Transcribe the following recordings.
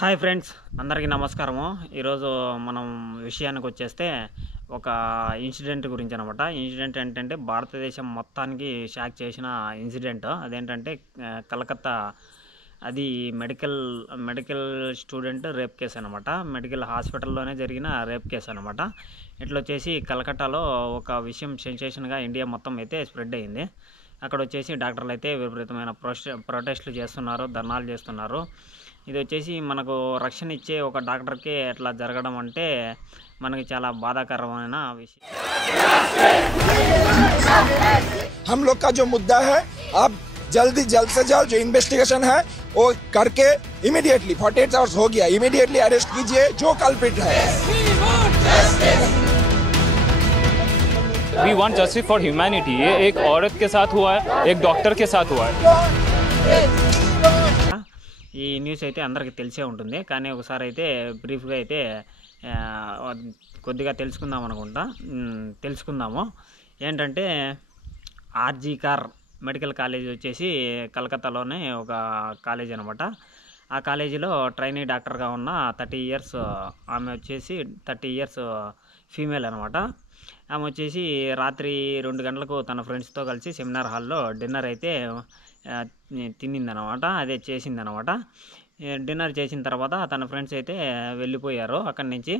Hi friends, అందరికీ నమస్కారము. ఈరోజు మనం విషయానికి వచ్చేస్తే ఒక ఇన్సిడెంట్ గురించి అనమాట. ఇన్సిడెంట్ ఏంటంటే భారతదేశం మొత్తానికి షాక్ చేసిన ఇన్సిడెంట్. అదేంటంటే కలకత్తా, అది medical medical student rape case అనమాట. మెడికల్ హాస్పిటల్లోనే జరిగిన రేప్ కేసు అనమాట. ఇట్లా వచ్చేసి కలకత్తాలో ఒక విషయం సెన్సేషన్గా ఇండియా మొత్తం అయితే స్ప్రెడ్ అయింది. అక్కడ వచ్చేసి డాక్టర్లు అయితే విపరీతమైన ప్రొటెస్టులు చేస్తున్నారు, ధర్నాలు చేస్తున్నారు. ఇది వచ్చేసి మనకు రక్షణ ఇచ్చే ఒక డాక్టర్కే ఎట్లా జరగడం అంటే మనకి చాలా బాధాకరమైన విషయం. हम लोग का जो मुद्दा है, आप जल्द से जल्द जो इन्वेस्टिगेशन है वो करके इमीडिएटली 48 आवर्स हो गया, इमीडिएटली अरेस्ट कीजिए जो कल्प्रिट है. We want justice for humanity. ये एक औरत के साथ हुआ है, एक डॉक्टर के साथ हुआ है. ఈ న్యూస్ అయితే అందరికీ తెలిసే ఉంటుంది, కానీ ఒకసారి అయితే బ్రీఫ్గా అయితే కొద్దిగా తెలుసుకుందాము. ఏంటంటే ఆర్జీ కార్ మెడికల్ కాలేజ్ వచ్చేసి కలకత్తాలోనే ఒక కాలేజ్ అనమాట. ఆ కాలేజీలో ట్రైనీ డాక్టర్గా ఉన్న 30 ఇయర్స్ ఆమె వచ్చేసి 30 ఇయర్స్ ఫీమేల్ అనమాట. ఆమె వచ్చేసి రాత్రి 2 గంటలకు తన ఫ్రెండ్స్తో కలిసి సెమినార్ హాల్లో డిన్నర్ అయితే తినిందనమాట, అదే చేసిందనమాట. డిన్నర్ చేసిన తర్వాత తన ఫ్రెండ్స్ అయితే వెళ్ళిపోయారు అక్కడి నుంచి.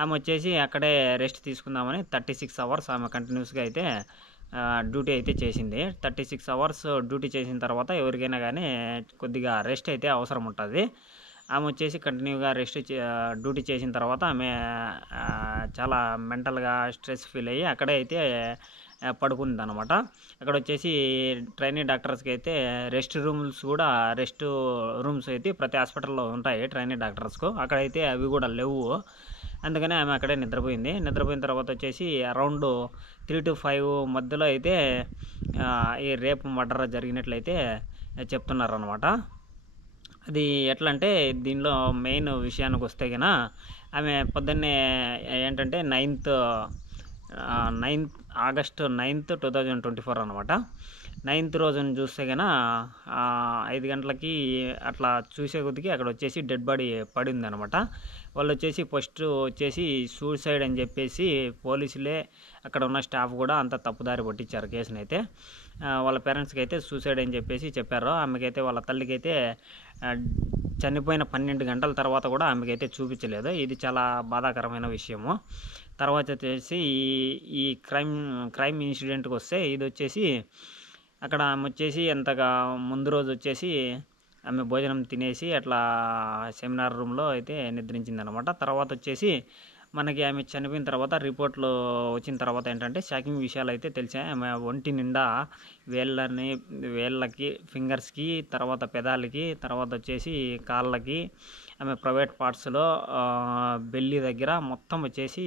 ఆమె వచ్చేసి అక్కడే రెస్ట్ తీసుకుందామని 36 అవర్స్ ఆమె కంటిన్యూస్గా అయితే డ్యూటీ అయితే చేసింది. 36 అవర్స్ డ్యూటీ చేసిన తర్వాత ఎవరికైనా కానీ కొద్దిగా రెస్ట్ అయితే అవసరం ఉంటుంది. ఆమె వచ్చేసి కంటిన్యూగా డ్యూటీ చేసిన తర్వాత ఆమె చాలా మెంటల్గా స్ట్రెస్ ఫీల్ అయ్యి అక్కడే అయితే పడుకుంది అనమాట. అక్కడ వచ్చేసి ట్రైనీ డాక్టర్స్కి అయితే రెస్ట్ రూమ్స్ అయితే ప్రతి హాస్పిటల్లో ఉంటాయి ట్రైనీ డాక్టర్స్కు. అక్కడైతే అవి కూడా లేవు. అందుకని ఆమె అక్కడే నిద్రపోయింది. నిద్రపోయిన తర్వాత వచ్చేసి అరౌండ్ 3 to 5 మధ్యలో అయితే ఈ రేప్ మర్డర్ జరిగినట్లయితే చెప్తున్నారనమాట. అది ఎట్లా అంటే దీనిలో మెయిన్ విషయానికి వస్తే కన్నా ఆమె పొద్దున్నే ఏంటంటే 9th ఆగస్టు 9th 2024 అనమాట. 9th రోజున చూస్తే కన్నా 5 గంటలకి అట్లా చూసే కొద్దికి అక్కడ వచ్చేసి డెడ్ బాడీ పడింది అనమాట. వాళ్ళు వచ్చేసి ఫస్ట్ వచ్చేసి సూసైడ్ అని చెప్పేసి పోలీసులే, అక్కడ ఉన్న స్టాఫ్ కూడా అంత తప్పుదారి పట్టించారు కేసుని అయితే. వాళ్ళ పేరెంట్స్కి అయితే సూసైడ్ అని చెప్పేసి చెప్పారు. ఆమెకైతే వాళ్ళ తల్లికైతే చనిపోయిన 12 గంటల తర్వాత కూడా ఆమెకైతే చూపించలేదు. ఇది చాలా బాధాకరమైన విషయము. తర్వాత వచ్చేసి ఈ క్రైమ్ ఇన్సిడెంట్కి వస్తే ఇది వచ్చేసి అక్కడ ఆమె వచ్చేసి ఎంతగా ముందు రోజు వచ్చేసి ఆమె భోజనం తినేసి అట్లా సెమినార్ రూమ్లో అయితే నిద్రించిందనమాట. తర్వాత వచ్చేసి మనకి ఆమె చనిపోయిన తర్వాత రిపోర్ట్లు వచ్చిన తర్వాత ఏంటంటే షాకింగ్ విషయాలు అయితే తెలిసాయి. ఆమె ఒంటి నిండా వేళ్ళకి, ఫింగర్స్కి, తర్వాత పెదాలకి, తర్వాత వచ్చేసి కాళ్ళకి, ఆమె ప్రైవేట్ పార్ట్స్లో బెల్లి దగ్గర మొత్తం వచ్చేసి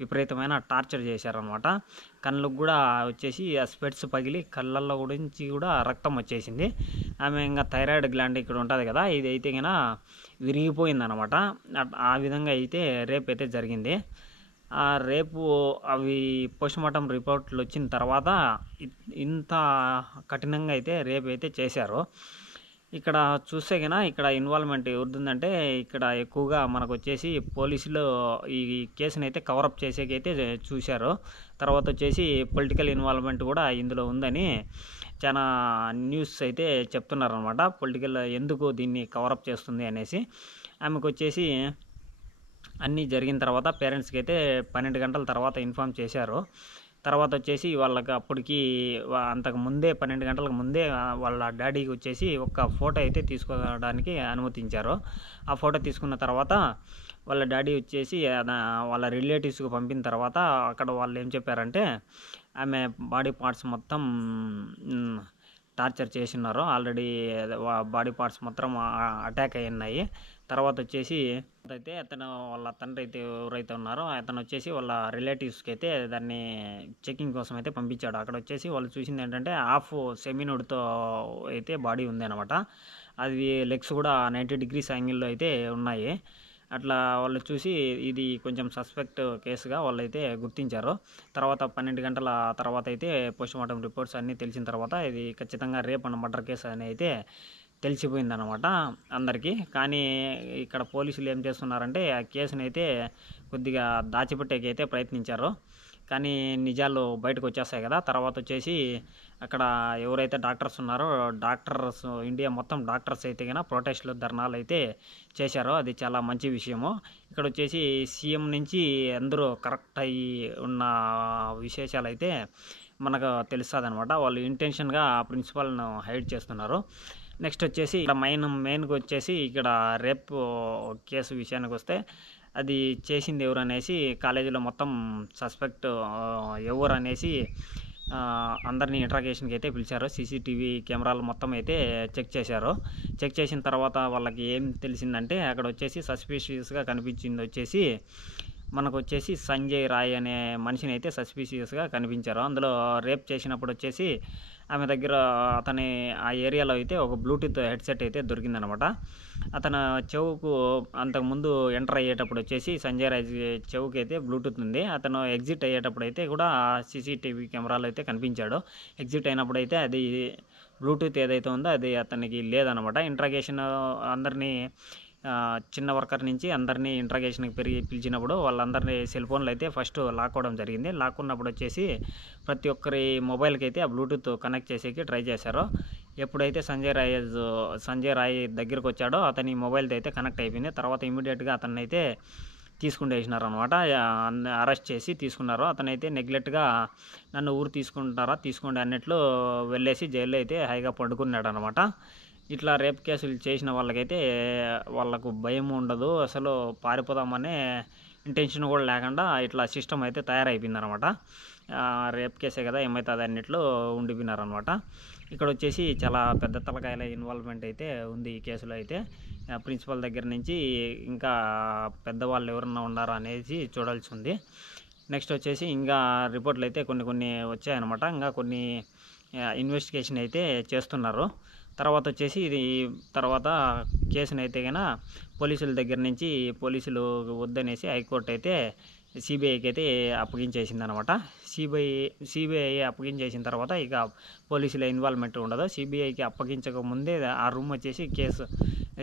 విపరీతమైన టార్చర్ చేశారనమాట. కళ్ళకు కూడా వచ్చేసి ఆ స్పెట్స్ పగిలి కళ్ళల్లో గురించి కూడా రక్తం వచ్చేసింది. ఆమె ఇంకా థైరాయిడ్ గ్లాండ్ ఇక్కడ ఉంటుంది కదా, ఇది అయితే కన్నా విరిగిపోయిందనమాట. ఆ విధంగా అయితే రేప్ అయితే జరిగింది. ఆ రేపు అవి పోస్ట్మార్టం రిపోర్ట్లు వచ్చిన తర్వాత ఇంత కఠినంగా అయితే రేప్ అయితే చేశారు. ఇక్కడ చూస్తే కన్నా ఇక్కడ ఇన్వాల్వ్మెంట్ ఎవరిదంటే ఇక్కడ ఎక్కువగా మనకు వచ్చేసి పోలీసులు ఈ కేసుని అయితే కవరప్ చేసేకైతే చూశారు. తర్వాత వచ్చేసి పొలిటికల్ ఇన్వాల్వ్మెంట్ కూడా ఇందులో ఉందని చాలా న్యూస్ అయితే చెప్తున్నారనమాట. పొలిటికల్ ఎందుకు దీన్ని కవరప్ చేస్తుంది అనేసి. ఆమెకు వచ్చేసి అన్నీ జరిగిన తర్వాత పేరెంట్స్కి అయితే 12 గంటల తర్వాత ఇన్ఫామ్ చేశారు. తర్వాత వచ్చేసి వాళ్ళకి అప్పటికి అంతకు ముందే 12 గంటలకు ముందే వాళ్ళ డాడీకి వచ్చేసి ఒక ఫోటో అయితే తీసుకోవడానికి అనుమతించారు. ఆ ఫోటో తీసుకున్న తర్వాత వాళ్ళ డాడీ వచ్చేసి వాళ్ళ రిలేటివ్స్కి పంపిన తర్వాత అక్కడ వాళ్ళు ఏం చెప్పారంటే ఆమె బాడీ పార్ట్స్ మొత్తం టార్చర్ చేసినారు. ఆల్రెడీ బాడీ పార్ట్స్ మొత్తం అటాక్ అయి ఉన్నాయి. తర్వాత వచ్చేసి అయితే అతను వాళ్ళ తండ్రి అయితే ఎవరైతే ఉన్నారో అతను వచ్చేసి వాళ్ళ రిలేటివ్స్కి అయితే దాన్ని చెకింగ్ కోసం అయితే పంపించాడు. అక్కడ వచ్చేసి వాళ్ళు చూసింది ఏంటంటే హాఫ్ సెమీనుడ్తో అయితే బాడీ ఉంది అనమాట. అది లెగ్స్ కూడా 90 degrees యాంగిల్లో అయితే ఉన్నాయి. అట్లా వాళ్ళు చూసి ఇది కొంచెం సస్పెక్ట్ కేసుగా వాళ్ళైతే గుర్తించారు. తర్వాత 12 గంటల తర్వాత అయితే పోస్ట్మార్టం రిపోర్ట్స్ అన్నీ తెలిసిన తర్వాత ఇది ఖచ్చితంగా రేప్ అండ్ మర్డర్ కేసు అని అయితే తెలిసిపోయిందనమాట అందరికీ. కానీ ఇక్కడ పోలీసులు ఏం చేస్తున్నారంటే ఆ కేసుని అయితే కొద్దిగా దాచిపెట్టేకైతే ప్రయత్నించారు. కానీ నిజాలు బయటకు వచ్చేస్తాయి కదా. తర్వాత వచ్చేసి అక్కడ ఎవరైతే డాక్టర్స్ ఉన్నారో డాక్టర్స్ ఇండియా మొత్తం డాక్టర్స్ అయితే కన్నా ప్రొటెస్ట్లు ధర్నాలు అయితే చేశారో అది చాలా మంచి విషయము. ఇక్కడ వచ్చేసి సీఎం నుంచి అందరూ కరెక్ట్ అయ్యి ఉన్న విశేషాలు అయితే మనకు తెలుస్తుంది అనమాట. వాళ్ళు ఇంటెన్షన్గా ప్రిన్సిపల్ను హైడ్ చేస్తున్నారు. నెక్స్ట్ వచ్చేసి ఇక్కడ మెయిన్గా వచ్చేసి ఇక్కడ రేప్ కేసు విషయానికి వస్తే అది చేసింది ఎవరు అనేసి కాలేజీలో మొత్తం సస్పెక్ట్ ఎవరు అనేసి అందరినీ ఇంట్రాగేషన్కి అయితే పిలిచారు. సీసీటీవీ కెమెరాలు మొత్తం అయితే చెక్ చేశారు. చెక్ చేసిన తర్వాత వాళ్ళకి ఏం తెలిసిందంటే అక్కడ వచ్చేసి సస్పిషియస్గా కనిపించింది వచ్చేసి మనకు వచ్చేసి సంజయ్ రాయ్ అనే మనిషిని అయితే సస్పిషియస్గా కనిపించారు. అందులో రేప్ చేసినప్పుడు వచ్చేసి ఆమె దగ్గర అతని ఆ ఏరియాలో అయితే ఒక బ్లూటూత్ హెడ్సెట్ అయితే దొరికిందనమాట. అతను చెవుకు అంతకుముందు ఎంటర్ అయ్యేటప్పుడు వచ్చేసి సంజయ్ రాయ్ చెవుకి అయితే బ్లూటూత్ ఉంది. అతను ఎగ్జిట్ అయ్యేటప్పుడు అయితే కూడా సీసీటీవీ కెమెరాలో అయితే కనిపించాడు. ఎగ్జిట్ అయినప్పుడు అయితే అది బ్లూటూత్ ఏదైతే ఉందో అది అతనికి లేదనమాట. ఇంట్రాగేషన్ అందరినీ చిన్న వర్కర్ నుంచి అందరినీ ఇంట్రాగేషన్కి పిలిచినప్పుడు వాళ్ళందరినీ సెల్ ఫోన్లు అయితే ఫస్ట్ లాక్కోవడం జరిగింది. లాక్కున్నప్పుడు వచ్చేసి ప్రతి ఒక్కరి మొబైల్కి అయితే ఆ బ్లూటూత్ కనెక్ట్ చేసేకి ట్రై చేశారు. ఎప్పుడైతే సంజయ్ రాయ్ దగ్గరికి వచ్చాడో అతని మొబైల్తో అయితే కనెక్ట్ అయిపోయింది. తర్వాత ఇమీడియట్గా అతన్ని అయితే తీసుకుంటేసినారు అనమాట. అరెస్ట్ చేసి తీసుకున్నారు. అతనైతే నెగ్లెక్ట్గా నన్ను ఊరు తీసుకుంటారా తీసుకోండి అన్నట్లు వెళ్ళేసి జైల్లో అయితే హాయిగా పడుకున్నాడు అనమాట. ఇట్లా రేప్ కేసులు చేసిన వాళ్ళకైతే వాళ్ళకు భయం ఉండదు, అసలు పారిపోదామనే ఇంటెన్షన్ కూడా లేకుండా ఇట్లా సిస్టమ్ అయితే తయారైపోయింది అనమాట. రేప్ కేసే కదా ఏమవుతుంది అన్నిట్లో ఉండిపోయినారనమాట. ఇక్కడ వచ్చేసి చాలా పెద్ద తలకాయల ఇన్వాల్వ్మెంట్ అయితే ఉంది ఈ కేసులో అయితే. ప్రిన్సిపల్ దగ్గర నుంచి ఇంకా పెద్దవాళ్ళు ఎవరన్నా ఉన్నారా అనేది చూడాల్సి ఉంది. నెక్స్ట్ వచ్చేసి ఇంకా రిపోర్ట్లు అయితే కొన్ని వచ్చాయన్నమాట. ఇంకా కొన్ని ఇన్వెస్టిగేషన్ అయితే చేస్తున్నారు. తర్వాత వచ్చేసి తర్వాత కేసుని అయితే కన్నా పోలీసుల దగ్గర నుంచి పోలీసులు వద్దనేసి హైకోర్టు అయితే సిబిఐకి అయితే అప్పగించేసింది అనమాట. సిబిఐ అప్పగించేసిన తర్వాత ఇక పోలీసుల ఇన్వాల్వ్మెంట్ ఉండదు. సిబిఐకి అప్పగించక ముందే ఆ రూమ్ వచ్చేసి కేసు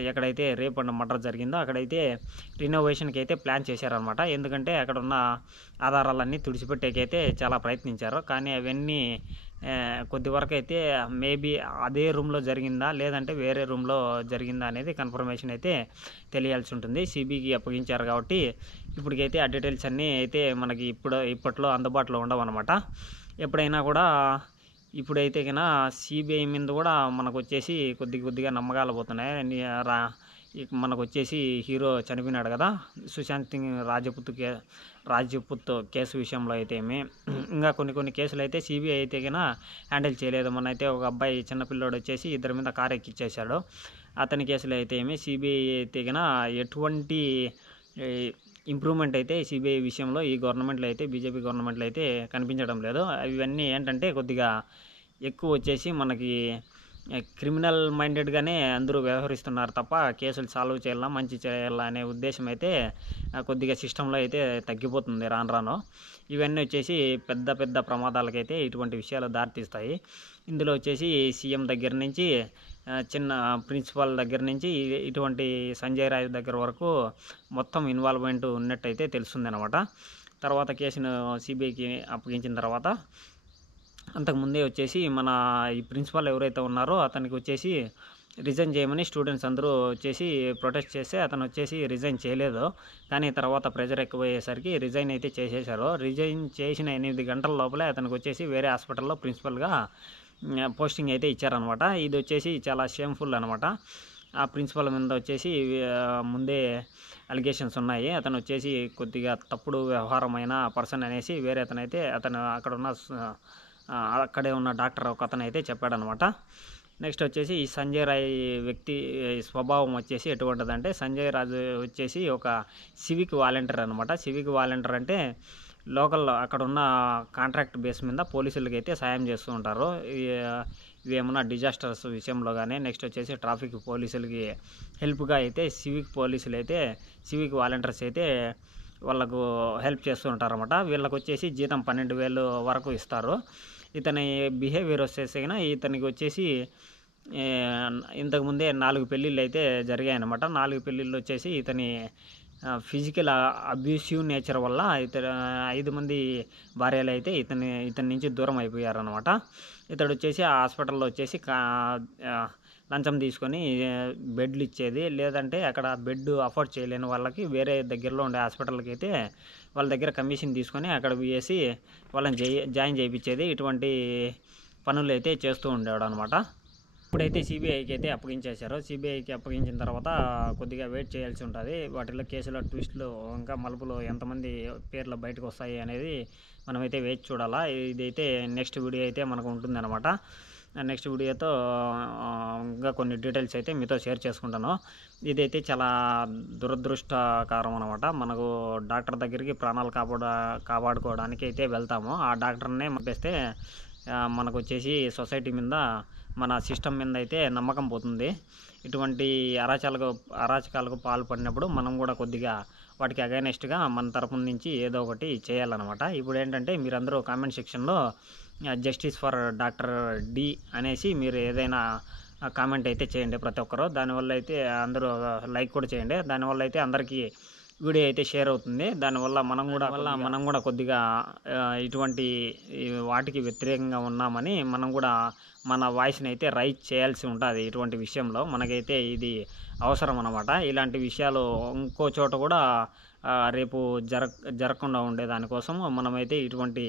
ఎక్కడైతే రేప్ అండ్ మర్డర్ జరిగిందో అక్కడైతే రినోవేషన్కి అయితే ప్లాన్ చేశారనమాట. ఎందుకంటే అక్కడ ఉన్న ఆధారాలన్నీ తుడిచిపెట్టేకైతే చాలా ప్రయత్నించారు. కానీ అవన్నీ కొద్ది వరకు అయితే మేబీ అదే రూమ్లో జరిగిందా లేదంటే వేరే రూమ్లో జరిగిందా అనేది కన్ఫర్మేషన్ అయితే తెలియాల్సి ఉంటుంది. సిబిఐకి అప్పగించారు కాబట్టి ఇప్పటికైతే ఆ డీటెయిల్స్ అన్నీ అయితే మనకి ఇప్పట్లో అందుబాటులో ఉండవు అనమాట. ఎప్పుడైనా కూడా ఇప్పుడైతే కన్నా సిబిఐ మీద కూడా మనకు వచ్చేసి కొద్దిగా నమ్మకాలు పోతున్నాయి. మనకు వచ్చేసి హీరో చనిపోయినాడు కదా, సుశాంత్ సింగ్ రాజ్పుత్ కేసు విషయంలో అయితే ఇంకా కొన్ని కేసులు అయితే సిబిఐ అయితే కన్నా హ్యాండిల్ చేయలేదు. మొన్న అయితే ఒక అబ్బాయి చిన్నపిల్లోడు వచ్చేసి ఇద్దరి మీద కారు ఎక్కిచ్చేసాడు. అతని కేసులో అయితే సిబిఐ అయితే కన్నా ఎటువంటి ఇంప్రూవ్మెంట్ అయితే సిబిఐ విషయంలో ఈ గవర్నమెంట్లో అయితే బీజేపీ గవర్నమెంట్లో అయితే కనిపించడం లేదు. ఇవన్నీ ఏంటంటే కొద్దిగా ఎక్కువ వచ్చేసి మనకి క్రిమినల్ మైండెడ్గానే అందరూ వ్యవహరిస్తున్నారు తప్ప కేసులు సాల్వ్ చేయాలా మంచి చేయాలా అనే ఉద్దేశం అయితే కొద్దిగా సిస్టంలో అయితే తగ్గిపోతుంది రాను. ఇవన్నీ వచ్చేసి పెద్ద ప్రమాదాలకైతే ఇటువంటి విషయాలు దారితీస్తాయి. ఇందులో వచ్చేసి సీఎం దగ్గర నుంచి చిన్న ప్రిన్సిపాల్ దగ్గర నుంచి ఇటువంటి సంజయ్ రాయ్ దగ్గర వరకు మొత్తం ఇన్వాల్వ్మెంట్ ఉన్నట్టయితే తెలుస్తుంది అనమాట. తర్వాత కేసును సిబిఐకి అప్పగించిన తర్వాత అంతకుముందే వచ్చేసి మన ఈ ప్రిన్సిపాల్ ఎవరైతే ఉన్నారో అతనికి వచ్చేసి రిజైన్ చేయమని స్టూడెంట్స్ అందరూ వచ్చేసి ప్రొటెస్ట్ చేస్తే అతను వచ్చేసి రిజైన్ చేయలేదు. కానీ తర్వాత ప్రెజర్ ఎక్కువయ్యేసరికి రిజైన్ అయితే చేసేశారు. రిజైన్ చేసిన 8 గంటల లోపలే అతనికి వచ్చేసి వేరే హాస్పిటల్లో ప్రిన్సిపల్గా పోస్టింగ్ అయితే ఇచ్చారనమాట. ఇది వచ్చేసి చాలా షేమ్ఫుల్ అనమాట. ఆ ప్రిన్సిపల్ మీద వచ్చేసి ముందే అలిగేషన్స్ ఉన్నాయి. అతను వచ్చేసి కొద్దిగా తప్పుడు వ్యవహారమైన పర్సన్ అనేసి వేరే అతను అక్కడే ఉన్న డాక్టర్ ఒక అతను అయితే చెప్పాడనమాట. నెక్స్ట్ వచ్చేసి ఈ సంజయ్ రాయ్ వ్యక్తి స్వభావం వచ్చేసి ఎటువంటిదంటే సంజయ్ రాజు వచ్చేసి ఒక సివిక్ వాలంటీర్ అనమాట. సివిక్ వాలంటీర్ అంటే లోకల్లో అక్కడ ఉన్న కాంట్రాక్ట్ బేస్ మీద పోలీసులకి అయితే సాయం చేస్తూ ఉంటారు. ఇవి ఏమన్నా డిజాస్టర్స్ విషయంలో కానీ నెక్స్ట్ వచ్చేసి ట్రాఫిక్ పోలీసులకి హెల్ప్గా అయితే సివిక్ వాలంటీర్స్ అయితే వాళ్ళకు హెల్ప్ చేస్తూ ఉంటారన్నమాట. వీళ్ళకి వచ్చేసి జీతం 12,000 వరకు ఇస్తారు. ఇతని బిహేవియర్ వచ్చేసి ఇతనికి వచ్చేసి ఇంతకుముందే 4 పెళ్ళిళ్ళు అయితే జరిగాయన్నమాట. 4 పెళ్ళిళ్ళు వచ్చేసి ఇతని ఫిజికల్ అబ్యూసివ్ నేచర్ వల్ల 5 మంది భార్యలు అయితే ఇతని నుంచి దూరం అయిపోయారనమాట. ఇతడు వచ్చేసి ఆ హాస్పిటల్లో వచ్చేసి లంచం తీసుకొని బెడ్లు ఇచ్చేది, లేదంటే అక్కడ బెడ్ అఫోర్డ్ చేయలేని వాళ్ళకి వేరే దగ్గరలో ఉండే హాస్పిటల్కి అయితే వాళ్ళ దగ్గర కమిషన్ తీసుకొని అక్కడ వేసి వాళ్ళని జాయిన్ చేయించేది. ఇటువంటి పనులు అయితే చేస్తూ ఉండేవాడు అనమాట. ఇప్పుడైతే సిబిఐకి అయితే అప్పగించేశారు. సిబిఐకి అప్పగించిన తర్వాత కొద్దిగా వెయిట్ చేయాల్సి ఉంటుంది. వాటిలో కేసులో ట్విస్టులు ఇంకా మలుపులు ఎంతమంది పేర్లు బయటకు వస్తాయి అనేది మనమైతే వేచి చూడాలా. ఇదైతే నెక్స్ట్ వీడియో అయితే మనకు ఉంటుందన్నమాట. నెక్స్ట్ వీడియోతో ఇంకా కొన్ని డీటెయిల్స్ అయితే మీతో షేర్ చేసుకుంటాను. ఇదైతే చాలా దురదృష్టకరం అనమాట. మనకు డాక్టర్ దగ్గరికి ప్రాణాలు కాపాడుకోవడానికి అయితే వెళ్తాము. ఆ డాక్టర్నే పంపిస్తే మనకు వచ్చేసి సొసైటీ మీద, మన సిస్టమ్ మీద అయితే నమ్మకం పోతుంది. ఇటువంటి అరాచకాలకు పాల్పడినప్పుడు మనం కూడా కొద్దిగా వాటికి అగైనెస్ట్గా మన తరపు నుంచి ఏదో ఒకటి చేయాలన్నమాట. ఇప్పుడు ఏంటంటే మీరందరూ కామెంట్ సెక్షన్లో జస్టిస్ ఫర్ డాక్టర్ డి అనేసి మీరు ఏదైనా కామెంట్ అయితే చేయండి ప్రతి ఒక్కరు. దానివల్ల అయితే అందరూ లైక్ కూడా చేయండి. దానివల్ల అయితే అందరికీ వీడియో అయితే షేర్ అవుతుంది. దానివల్ల మనం కూడా కొద్దిగా ఇటువంటి వాటికి వ్యతిరేకంగా ఉన్నామని మనం కూడా మన వాయిస్ని అయితే రైజ్ చేయాల్సి ఉంటుంది. ఇటువంటి విషయంలో మనకైతే ఇది అవసరం అన్నమాట. ఇలాంటి విషయాలు ఇంకో చోట కూడా రేపు జరగకుండా ఉండేదానికోసం మనమైతే ఇటువంటి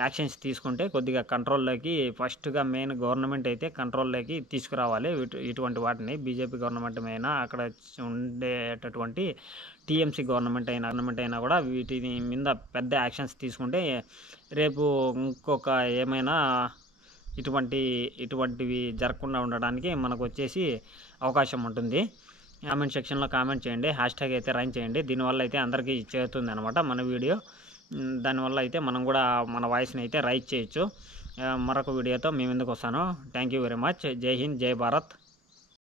యాక్షన్స్ తీసుకుంటే కొద్దిగా కంట్రోల్లోకి, ఫస్ట్గా మెయిన్ గవర్నమెంట్ అయితే కంట్రోల్లోకి తీసుకురావాలి ఇటువంటి వాటిని. బీజేపీ గవర్నమెంట్ అయినా, అక్కడ ఉండేటటువంటి టీఎంసీ గవర్నమెంట్ అయినా కూడా వీటిని మీద పెద్ద యాక్షన్స్ తీసుకుంటే రేపు ఇంకొక ఏమైనా ఇటువంటివి జరగకుండా ఉండడానికి మనకు వచ్చేసి అవకాశం ఉంటుంది. కామెంట్ సెక్షన్లో కామెంట్ చేయండి, హ్యాష్ట్యాగ్ అయితే రైన్ చేయండి. దీనివల్ల అయితే అందరికీ చేరుతుంది అనమాట మన వీడియో. దానివల్ల అయితే మనం కూడా మన వాయిస్ని అయితే రైజ్ చేయొచ్చు. మరొక వీడియోతో మీ ముందుకు వస్తాను. Thank you very much. జై హింద్, జై భారత్.